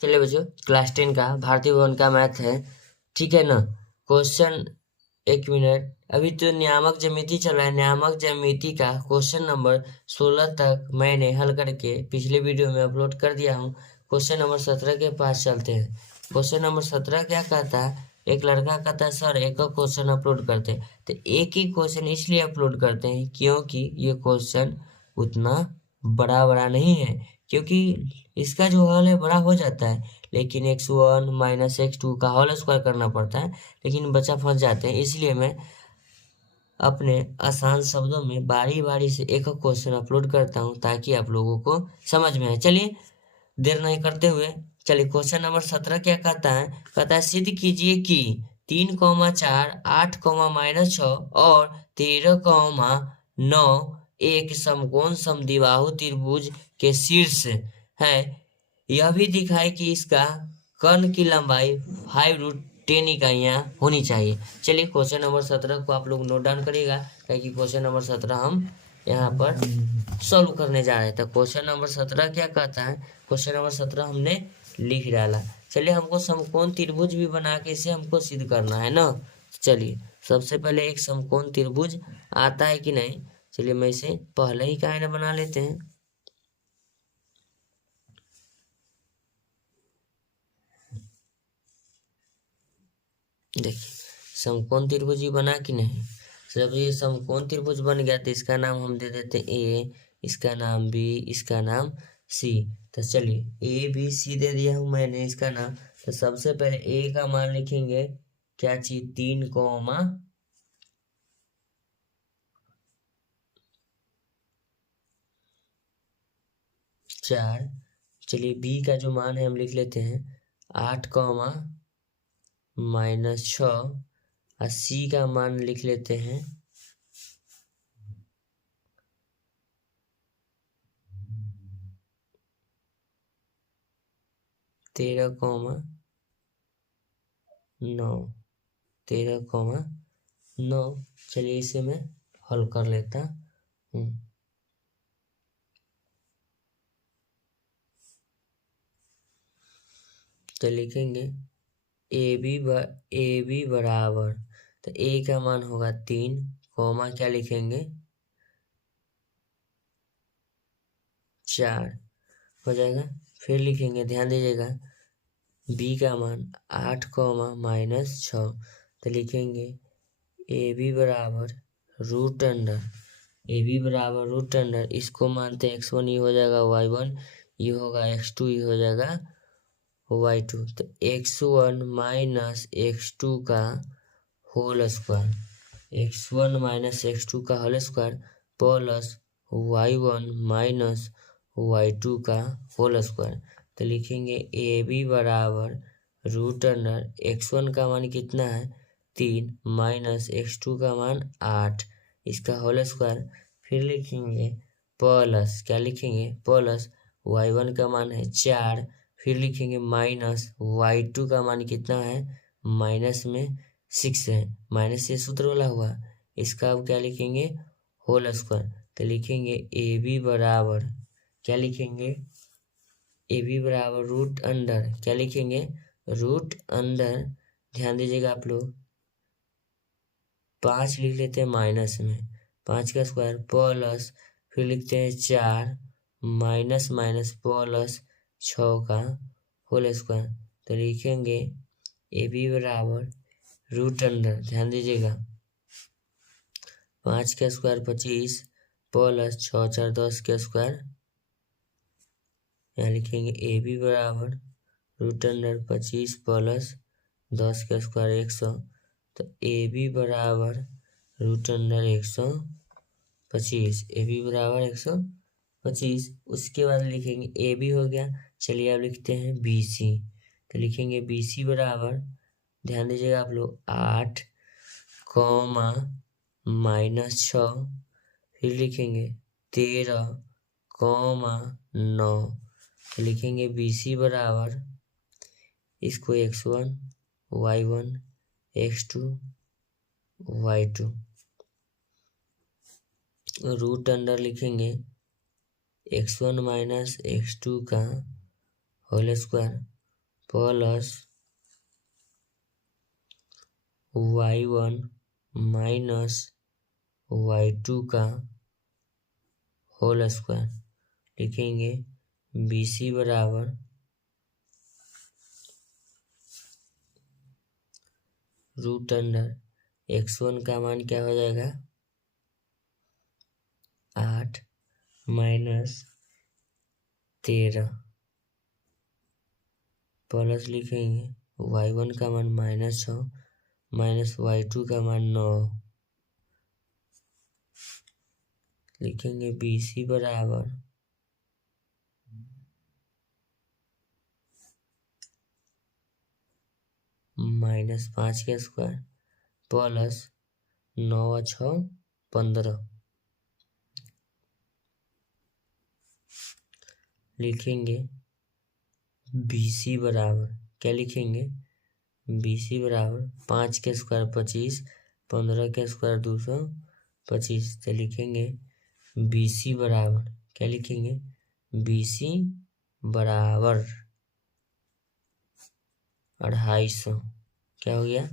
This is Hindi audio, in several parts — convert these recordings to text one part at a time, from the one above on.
चलिए बच्चों, क्लास 10 का भारतीय भवन का मैथ है, ठीक है ना। क्वेश्चन, एक मिनट, अभी तो नियामक ज्यामिति चल रहा है। नियामक ज्यामिति का क्वेश्चन नंबर 16 तक मैंने हल करके पिछले वीडियो में अपलोड कर दिया हूँ। क्वेश्चन नंबर 17 के पास चलते हैं। क्वेश्चन नंबर 17 क्या कहता है? एक लड़का कहता है सर एक क्वेश्चन अपलोड करते हैं। तो एक ही क्वेश्चन इसलिए अपलोड करते हैं क्योंकि ये क्वेश्चन उतना बड़ा नहीं है, क्योंकि इसका जो हल है बड़ा हो जाता है, लेकिन x1 माइनस x2 का होल स्क्वायर करना पड़ता है, लेकिन बच्चा फंस जाते हैं। इसलिए मैं अपने आसान शब्दों में बारी बारी से एक क्वेश्चन अपलोड करता हूँ ताकि आप लोगों को समझ में आए। चलिए देर नहीं करते हुए चलिए क्वेश्चन नंबर 17 क्या कहता है? कहता है सिद्ध कीजिए कि 3,4 8,-6 और 13,9 एक समकोण समद्विबाहु त्रिभुज के शीर्ष है। यह भी दिखाए कि इसका कर्ण की लंबाई 5√10 इकाइयाँ होनी चाहिए। चलिए क्वेश्चन नंबर 17 को आप लोग नोट डाउन करिएगा, क्योंकि क्वेश्चन नंबर 17 हम यहाँ पर सॉल्व करने जा रहे हैं। तो क्वेश्चन नंबर 17 क्या कहता है? क्वेश्चन नंबर 17 हमने लिख डाला। चलिए हमको समकोण त्रिभुज भी बना के इसे हमको सिद्ध करना है ना। चलिए सबसे पहले एक समकोण त्रिभुज आता है कि नहीं, चलिए मैं इसे पहले ही कायदा बना लेते हैं। देखिए समकोण त्रिभुज बना कि नहीं। जब ये समकोण त्रिभुज बन गया तो इसका नाम हम दे देते ए, इसका नाम बी, इसका नाम सी। तो चलिए ए बी सी दे दिया हूँ मैंने इसका नाम। तो सबसे पहले ए का मान लिखेंगे, क्या चीज, 3,4। चलिए बी का जो मान है हम लिख लेते हैं 8,-6 और सी का मान लिख लेते हैं 13,9। चलिए इसे मैं हल कर लेता हूँ। तो लिखेंगे ए बी बराबर, तो ए का मान होगा 3, क्या लिखेंगे 4 हो जाएगा। फिर लिखेंगे, ध्यान दीजिएगा, बी का मान 8,-6, तो लिखेंगे ए बी बराबर रूट अंडर इसको मानते हैं x1, ये हो जाएगा y1, ये होगा x2, ये हो जाएगा y2। तो x1 माइनस x2 का whole square, plus y1 minus y2 का होल स्क्वायर। तो लिखेंगे ए बी बराबर रूट अंडर x1 का मान कितना है 3 माइनस x2 का मान 8, इसका होल स्क्वायर। फिर लिखेंगे प्लस, क्या लिखेंगे, प्लस y1 का मान है 4, फिर लिखेंगे माइनस y2 का मान कितना है, माइनस में 6 है, माइनस से सूत्र वाला हुआ, इसका अब क्या लिखेंगे, होल स्क्वायर। तो लिखेंगे ए बी बराबर, क्या लिखेंगे, ए बी बराबर रूट अंडर, क्या लिखेंगे, रूट अंडर, ध्यान दीजिएगा आप लोग, 5 लिख लेते हैं माइनस में, 5 का स्क्वायर, प्लस फिर लिखते हैं 4 माइनस माइनस प्लस 6 का होल स्क्वायर। तो लिखेंगे ए बी बराबर रूट अंडर, ध्यान दीजिएगा, 5 का स्क्वायर 25 प्लस 6 4 10 का स्क्वायर, यहाँ लिखेंगे ए बी बराबर रूट अंडर 25 प्लस 10 का स्क्वायर 100। तो ए बी बराबर रूट अंडर 125, ए बी बराबर 125। उसके बाद लिखेंगे ए बी हो गया। चलिए अब लिखते हैं बी सी। तो लिखेंगे बी सी बराबर, ध्यान दीजिएगा आप लोग, 8 माइनस 6, फिर लिखेंगे 13,9। तो लिखेंगे बी सी बराबर, इसको x1 y1 x2 y2, root under लिखेंगे x1 माइनस x2 का whole square plus y1 minus y2 का होल स्क्वायर। लिखेंगे BC बराबर रूट अंडर x1 का मान क्या हो जाएगा 8 माइनस 13 प्लस लिखेंगे y1 का मान -6 माइनस y2 का मान 9। लिखेंगे BC बराबर -5 का स्क्वायर प्लस 9 और 6 15। लिखेंगे BC बराबर क्या लिखेंगे BC बराबर 5 के स्क्वायर 25 15 के स्क्वायर 225। तो लिखेंगे BC बराबर क्या लिखेंगे BC बराबर 250। क्या हो गया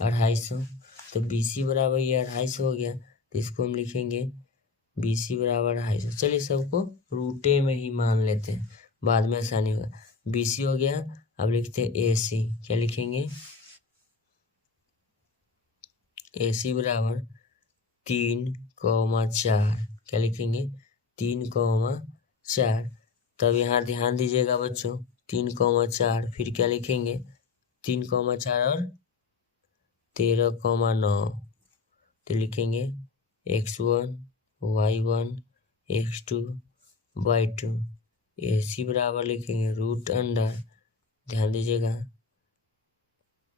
250। तो BC बराबर ये 250 हो गया। तो इसको हम लिखेंगे BC बराबर 250। चलिए सबको रूटे में ही मान लेते हैं, बाद में आसानी होगा। BC हो गया। अब लिखते हैं AC। क्या लिखेंगे AC बराबर 3,4। क्या लिखेंगे 3,4। तब यहाँ ध्यान दीजिएगा बच्चों 3,4 फिर क्या लिखेंगे 3,4 और 13,9। तो लिखेंगे x1 y1 x2 y2। AC बराबर लिखेंगे रूट अंडर ध्यान दीजिएगा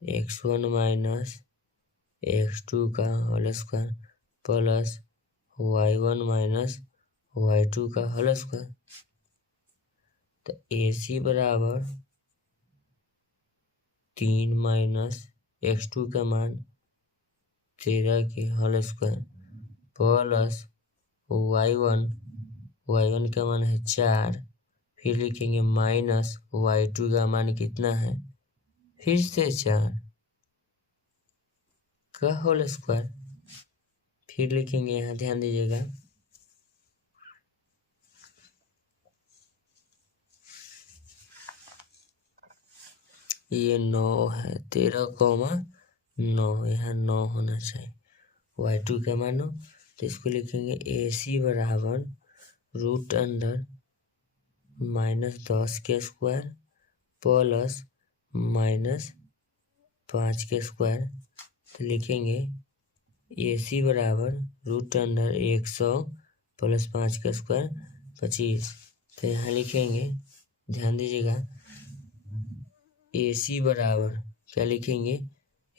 x1 माइनस x2 का whole square plus y1 minus y2 का होल स्क्वायर। तो AC बराबर 3 माइनस x2 का मान 13 के होल स्क्वायर प्लस y1 का मान है 4। फिर लिखेंगे माइनस y2 का मान कितना है फिर से 4 का होल स्क्वायर। फिर लिखेंगे यहाँ ध्यान दीजिएगा ये 9 है 13,9 यहाँ 9 होना चाहिए y2 का मानो। तो इसको लिखेंगे AC बराबर रूट अंडर -10 के स्क्वायर प्लस -5 के स्क्वायर। तो लिखेंगे AC बराबर रूट अंडर 100 प्लस 5 का स्क्वायर 25। तो यहाँ लिखेंगे ध्यान दीजिएगा AC बराबर क्या लिखेंगे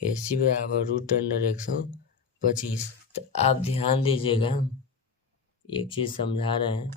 AC बराबर रूट अंडर 125। तो आप ध्यान दीजिएगा एक चीज समझा रहे हैं।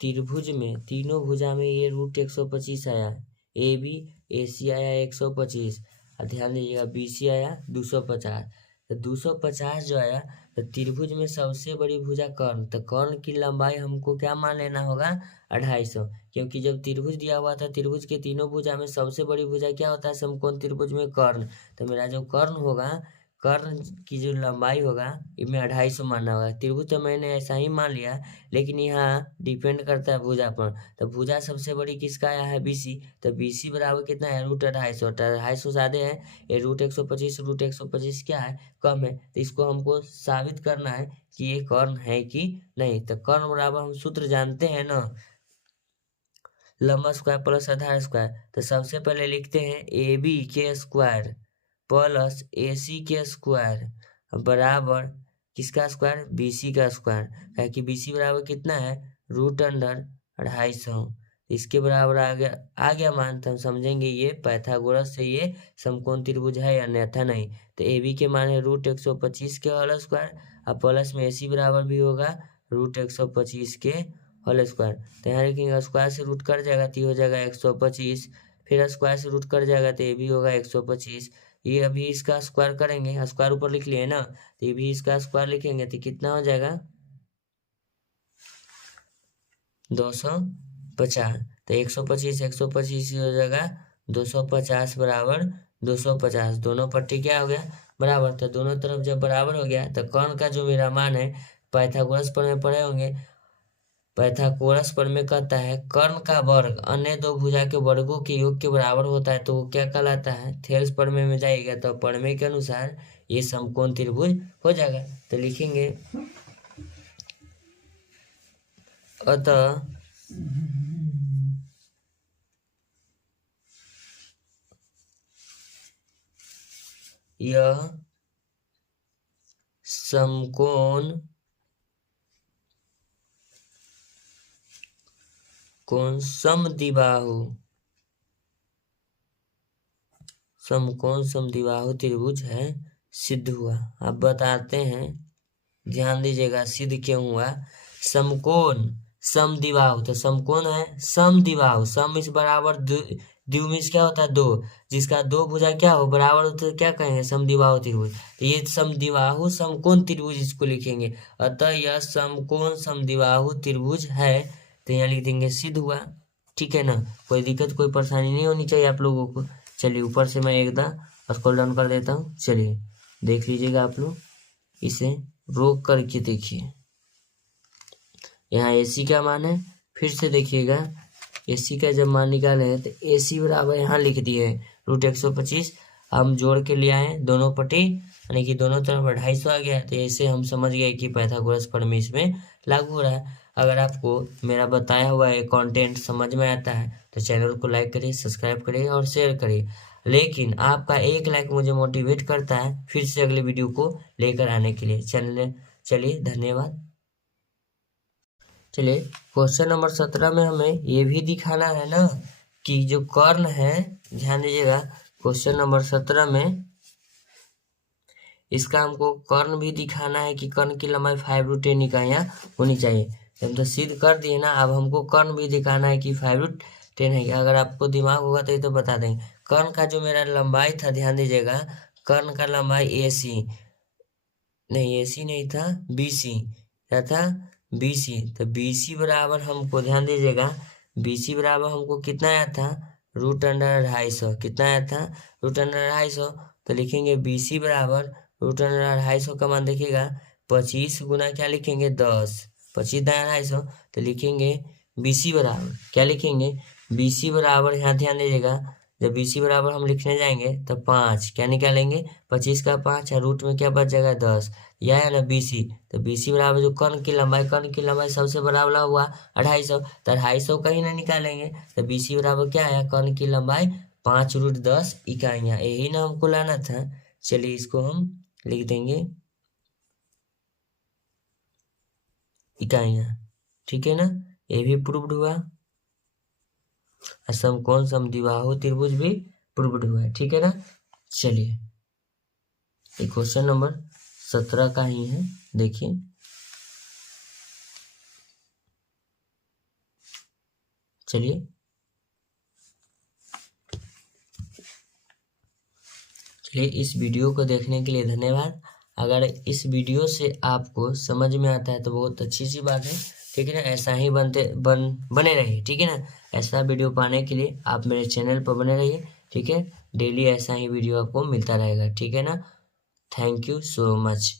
त्रिभुज में तीनों भुजा में ये रूट 125 आया, AB AC आया 125 और ध्यान दीजिएगा BC आया 250। तो 250 जो आया तो त्रिभुज में सबसे बड़ी भुजा कर्ण, तो कर्ण की लंबाई हमको क्या मान लेना होगा 250। क्योंकि जब त्रिभुज दिया हुआ था त्रिभुज के तीनों भुजा में सबसे बड़ी भुजा क्या होता है समकोण त्रिभुज में कर्ण। तो मेरा जो कर्ण होगा कर्ण की जो लंबाई होगा इनमें 250 मानना होगा। त्रिभुज तो मैंने ऐसा ही मान लिया लेकिन यहाँ डिपेंड करता है भुजा पर। तो भुजा सबसे बड़ी किसका आया है BC। तो BC बराबर कितना है रूट 250। 250 ज्यादा है ये रूट 125 रूट 125 क्या है कम है। तो इसको हमको साबित करना है कि ये कर्ण है कि नहीं। तो कर्ण बराबर हम सूत्र जानते हैं ना लंबा स्क्वायर प्लस आधार स्क्वायर। तो सबसे पहले लिखते हैं AB के स्क्वायर प्लस AC के स्क्वायर बराबर किसका स्क्वायर BC का स्क्वायर। क्या कि BC बराबर कितना है रूट अंडर 250। इसके बराबर आ गया मान। तो हम समझेंगे ये पाइथागोरस से ये समकोण त्रिभुज है अन्यथा नहीं। तो AB के मान है रूट 125 के होल स्क्वायर और प्लस में AC बराबर भी होगा रूट 125 के होल स्क्वायर। तो यहाँ लिखेंगे स्क्वायर से रूट कट जाएगा तो हो जाएगा 125। फिर स्क्वायर से रूट कट जाएगा तो ये भी होगा 125। ये अभी इसका स्क्वायर करेंगे स्क्वायर ऊपर लिख लिए ना तो ये भी इसका स्क्वायर लिखेंगे तो कितना हो जाएगा 250। तो 125 हो जाएगा 250 बराबर 250, दोनों पट्टी क्या हो गया बराबर। तो दोनों तरफ जब बराबर हो गया तो कर्ण का जो मेरा मान है पाइथागोरस पर में पढ़े होंगे, पाइथागोरस पर में कहता है कर्ण का वर्ग अन्य दो भुजा के वर्गों के योग के बराबर होता है, तो वो क्या कहलाता है, थेल्स प्रमेय में जाएगा तो प्रमेय के अनुसार ये समकोण त्रिभुज हो जाएगा। तो लिखेंगे अतः यह समकोण समद्विबाहु समकोण समद्विबाहु त्रिभुज है, सिद्ध हुआ। अब बताते हैं, ध्यान दीजिएगा सिद्ध क्यों हुआ। समकोण समद्विबाहु, तो समकोण है समद्विबाहु, सम इस बराबर द्विमीष क्या होता है दो, जिसका दो भुजा क्या हो बराबर हो तो क्या कहेंगे समद्विबाहु त्रिभुज। तो ये समद्विबाहु समकोण त्रिभुज इसको लिखेंगे। अतः यह समकोण समद्विबाहु त्रिभुज है, तो यहाँ लिख देंगे सिद्ध हुआ। ठीक है ना, कोई दिक्कत कोई परेशानी नहीं होनी चाहिए आप लोगों को। चलिए ऊपर से मैं एकदम स्क्रॉल डाउन कर देता हूँ। चलिए देख लीजिएगा आप लोग, इसे रोक करके देखिए। यहाँ AC का मान है, फिर से देखिएगा AC का जब मान निकाले हैं तो AC बराबर यहाँ लिख दिए √125, हम जोड़ के ले आए दोनों पट्टी, यानी कि दोनों तरफ 250 आ गया। तो ऐसे हम समझ गए कि पाइथागोरस प्रमेय इसमें लागू हो रहा है। अगर आपको मेरा बताया हुआ ये कंटेंट समझ में आता है तो चैनल को लाइक करिए, सब्सक्राइब करिए और शेयर करिए। लेकिन आपका एक लाइक मुझे मोटिवेट करता है फिर से अगले वीडियो को लेकर आने के लिए। चलिए धन्यवाद। चलिए क्वेश्चन नंबर 17 में हमें ये भी दिखाना है ना कि जो कर्ण है, ध्यान दीजिएगा क्वेश्चन नंबर 17 में इसका हमको कर्ण भी दिखाना है कि कर्ण की लंबाई 5√10 इकाइयाँ होनी चाहिए। हम तो सिद्ध कर दिए ना, अब हमको कर्ण भी दिखाना है कि 5√10 है। अगर आपको दिमाग होगा तो ये तो बता देंगे। कर्ण का जो मेरा लंबाई था, ध्यान दीजिएगा कर्ण का लंबाई AC नहीं था, BC क्या था BC। तो BC बराबर हमको ध्यान दीजिएगा BC बराबर हमको कितना आया था √250, कितना आया था √250। तो लिखेंगे BC बराबर √250 का मान देखिएगा 25 गुना क्या लिखेंगे 10, 25 दाया 250। तो लिखेंगे BC बराबर क्या लिखेंगे BC बराबर, यहाँ ध्यान दीजिएगा जब BC बराबर हम लिखने जाएंगे तो 5 क्या निकालेंगे 25 का 5 और रूट में क्या बच जाएगा 10, यह है ना BC। तो BC बराबर जो कर्ण की लंबाई सबसे बड़ा वाला हुआ 250, तो 250 का ही ना निकालेंगे। तो BC बराबर क्या आया कर्ण की लंबाई 5√10 इकाइयाँ, यही ना हमको लाना था। चलिए इसको हम लिख देंगे इकाइयाँ, ठीक है ना, ये भी प्रूव्ड हुआ। समकोण समद्विबाहु त्रिभुज भी प्रूव्ड हुआ है, ठीक है ना। चलिए ये क्वेश्चन नंबर 17 का ही है, देखिए चलिए इस वीडियो को देखने के लिए धन्यवाद। अगर इस वीडियो से आपको समझ में आता है तो बहुत अच्छी सी बात है, ठीक है ना। ऐसा ही बने रहिए, ठीक है ना। ऐसा वीडियो पाने के लिए आप मेरे चैनल पर बने रहिए, ठीक है। डेली ऐसा ही वीडियो आपको मिलता रहेगा, ठीक है ना। Thank you so much.